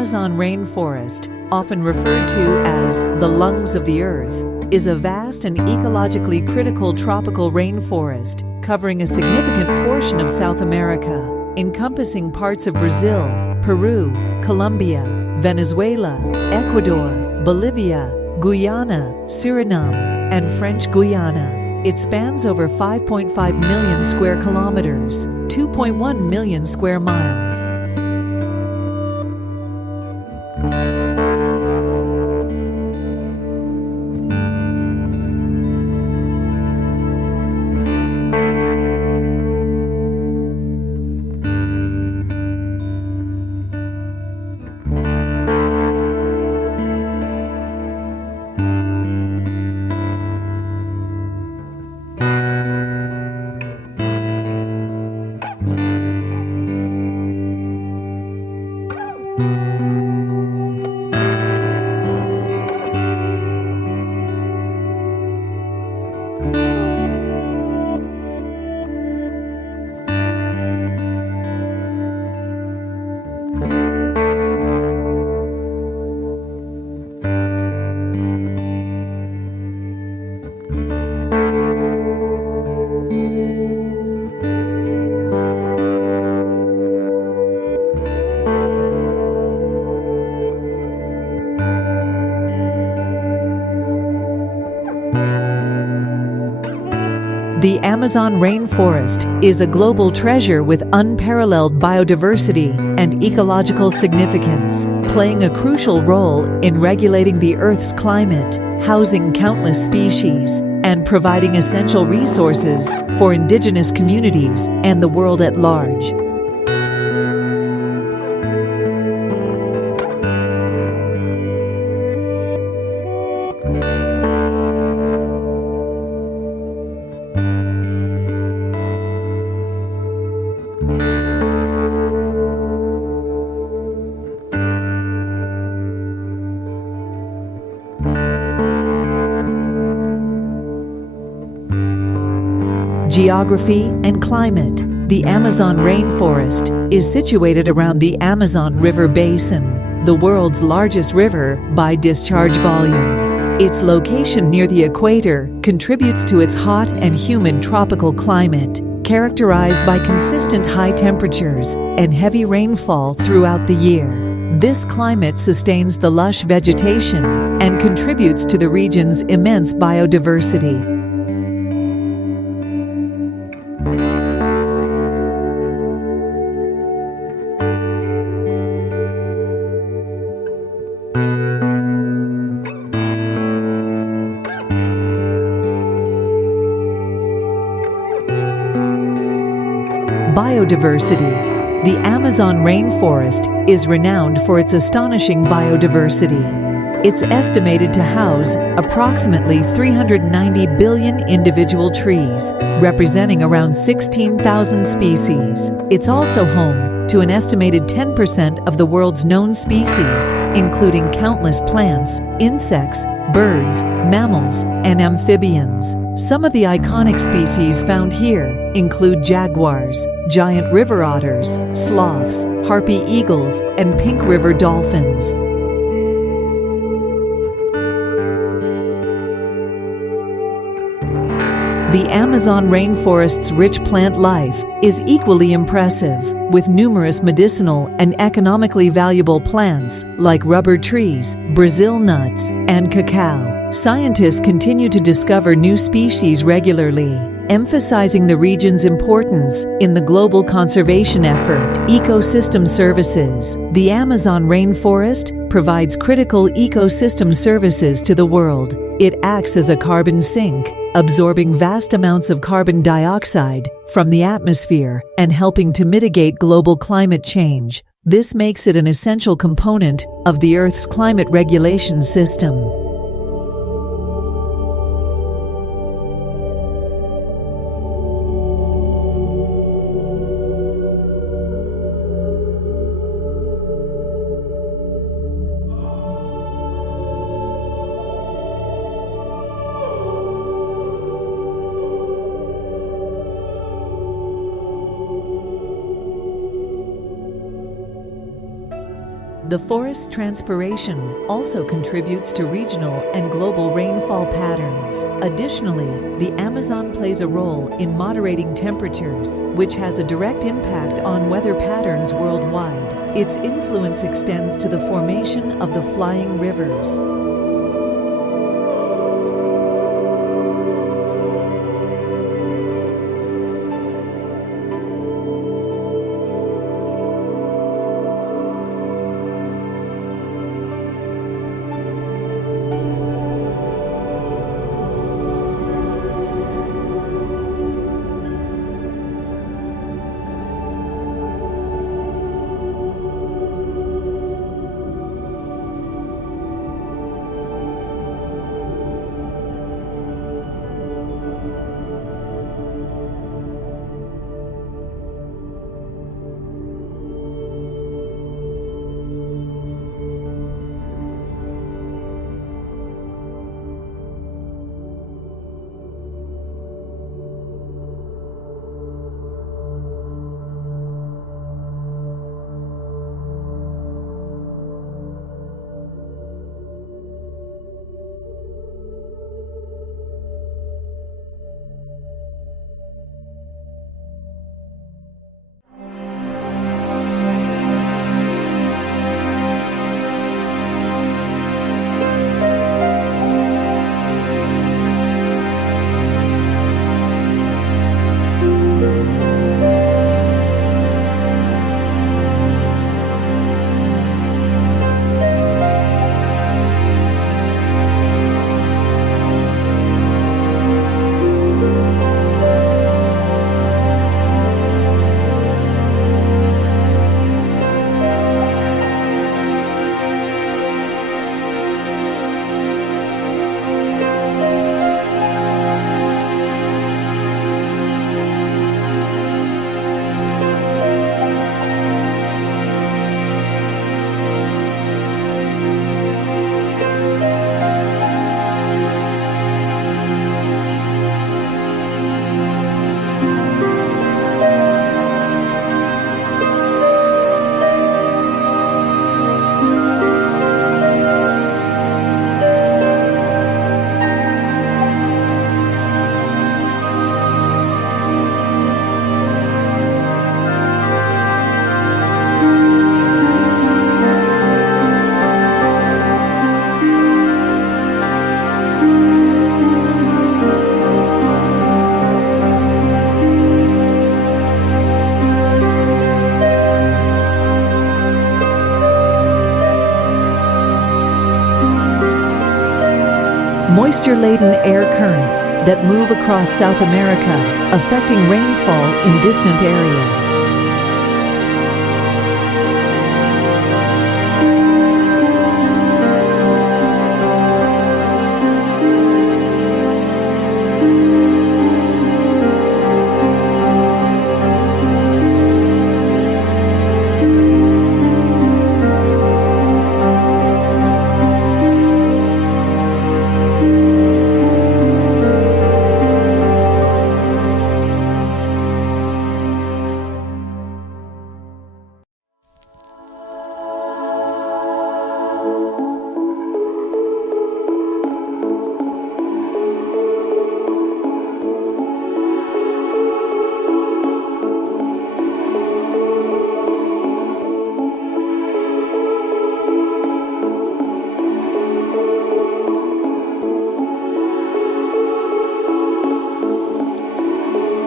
Amazon rainforest, often referred to as the lungs of the earth, is a vast and ecologically critical tropical rainforest covering a significant portion of South America, encompassing parts of Brazil, Peru, Colombia, Venezuela, Ecuador, Bolivia, Guyana, Suriname, and French Guiana. It spans over 5.5 million square kilometers, 2.1 million square miles. The Amazon rainforest is a global treasure with unparalleled biodiversity and ecological significance, playing a crucial role in regulating the Earth's climate, housing countless species, and providing essential resources for indigenous communities and the world at large. Geography and climate. The Amazon rainforest is situated around the Amazon River Basin, the world's largest river by discharge volume. Its location near the equator contributes to its hot and humid tropical climate, characterized by consistent high temperatures and heavy rainfall throughout the year. This climate sustains the lush vegetation and contributes to the region's immense biodiversity. Biodiversity. The Amazon rainforest is renowned for its astonishing biodiversity. It's estimated to house approximately 390 billion individual trees, representing around 16,000 species. It's also home to an estimated 10% of the world's known species, including countless plants, insects, birds, mammals, and amphibians. Some of the iconic species found here include jaguars, giant river otters, sloths, harpy eagles, and pink river dolphins. The Amazon rainforest's rich plant life is equally impressive, with numerous medicinal and economically valuable plants like rubber trees, Brazil nuts, and cacao. Scientists continue to discover new species regularly, emphasizing the region's importance in the global conservation effort. Ecosystem services. The Amazon rainforest provides critical ecosystem services to the world. It acts as a carbon sink, absorbing vast amounts of carbon dioxide from the atmosphere and helping to mitigate global climate change. This makes it an essential component of the Earth's climate regulation system. The forest's transpiration also contributes to regional and global rainfall patterns. Additionally, the Amazon plays a role in moderating temperatures, which has a direct impact on weather patterns worldwide. Its influence extends to the formation of the flying rivers. Moisture-laden air currents that move across South America, affecting rainfall in distant areas.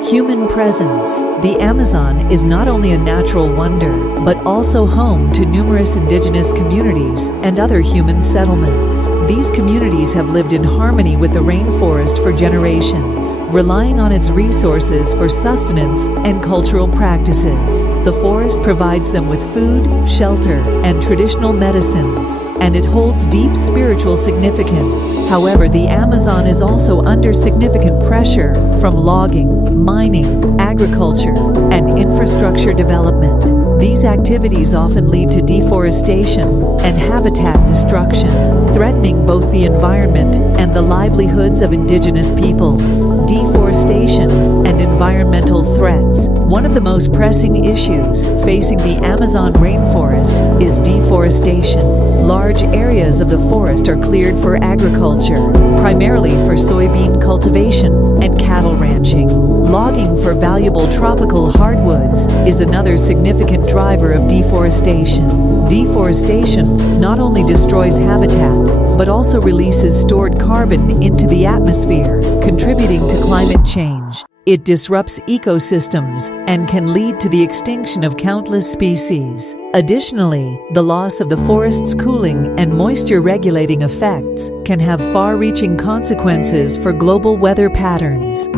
Human presence. The Amazon is not only a natural wonder, but also home to numerous indigenous communities and other human settlements. These communities have lived in harmony with the rainforest for generations, relying on its resources for sustenance and cultural practices. The forest provides them with food, shelter, and traditional medicines, and it holds deep spiritual significance. However, the Amazon is also under significant pressure from logging, mining, mining, agriculture, and infrastructure development. These activities often lead to deforestation and habitat destruction, threatening both the environment and the livelihoods of indigenous peoples. Deforestation and environmental threats. One of the most pressing issues facing the Amazon rainforest is deforestation. Large areas of the forest are cleared for agriculture, primarily for soybean cultivation and cattle ranching. Logging for valuable tropical hardwoods is another significant driver of deforestation. Deforestation not only destroys habitats, but also releases stored carbon into the atmosphere, contributing to climate change. It disrupts ecosystems and can lead to the extinction of countless species. Additionally, the loss of the forest's cooling and moisture-regulating effects can have far-reaching consequences for global weather patterns.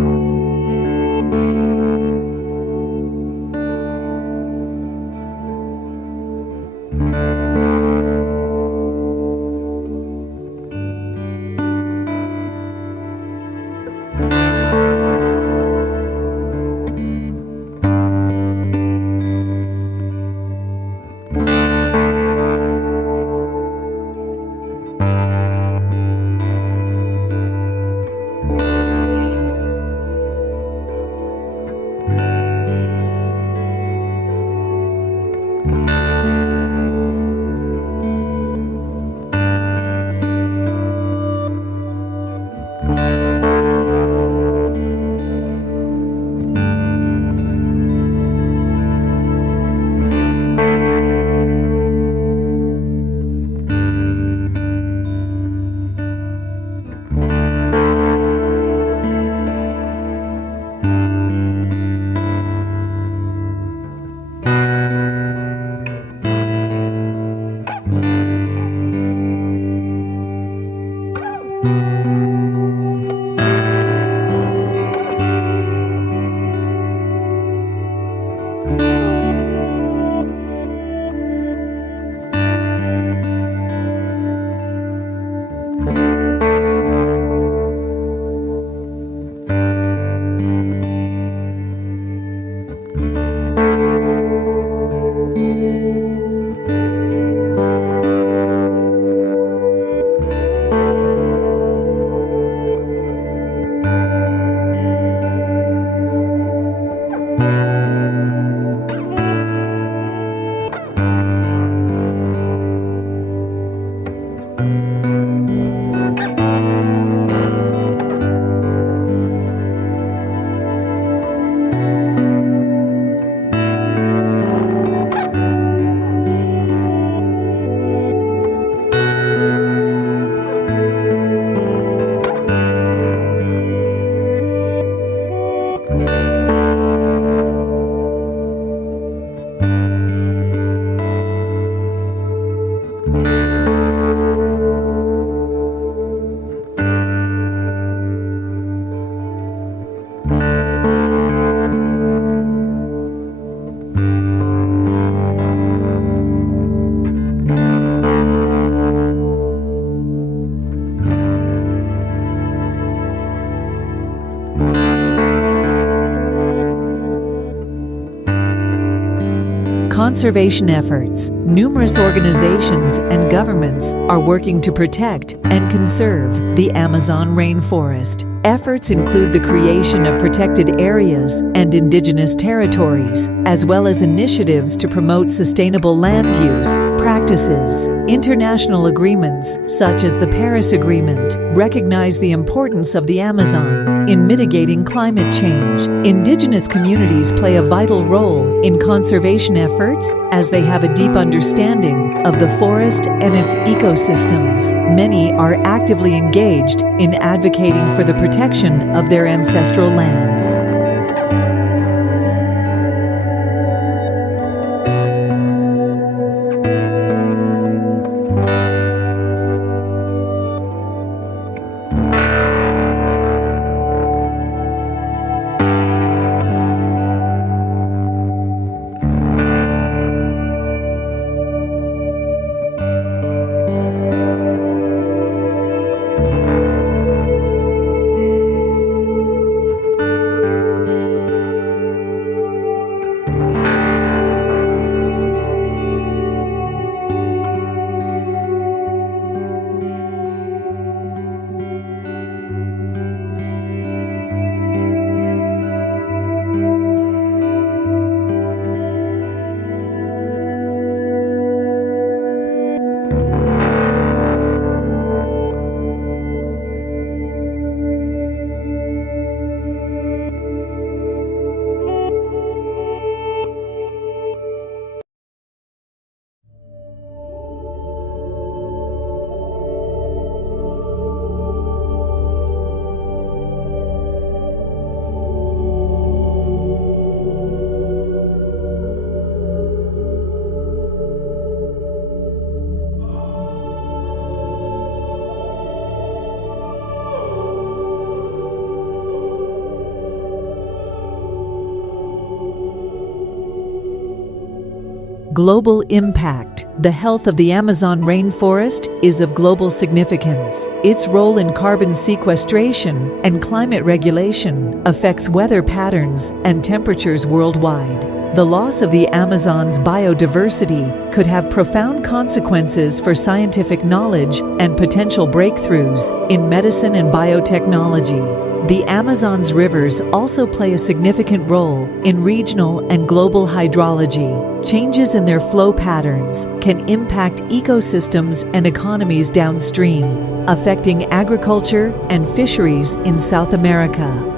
Conservation efforts. Numerous organizations and governments are working to protect and conserve the Amazon rainforest. Efforts include the creation of protected areas and indigenous territories, as well as initiatives to promote sustainable land use practices. International agreements, such as the Paris Agreement, recognize the importance of the Amazon in mitigating climate change. Indigenous communities play a vital role in conservation efforts as they have a deep understanding of the forest and its ecosystems. Many are actively engaged in advocating for the protection of their ancestral lands. Global impact. The health of the Amazon rainforest is of global significance. Its role in carbon sequestration and climate regulation affects weather patterns and temperatures worldwide. The loss of the Amazon's biodiversity could have profound consequences for scientific knowledge and potential breakthroughs in medicine and biotechnology. The Amazon's rivers also play a significant role in regional and global hydrology. Changes in their flow patterns can impact ecosystems and economies downstream, affecting agriculture and fisheries in South America.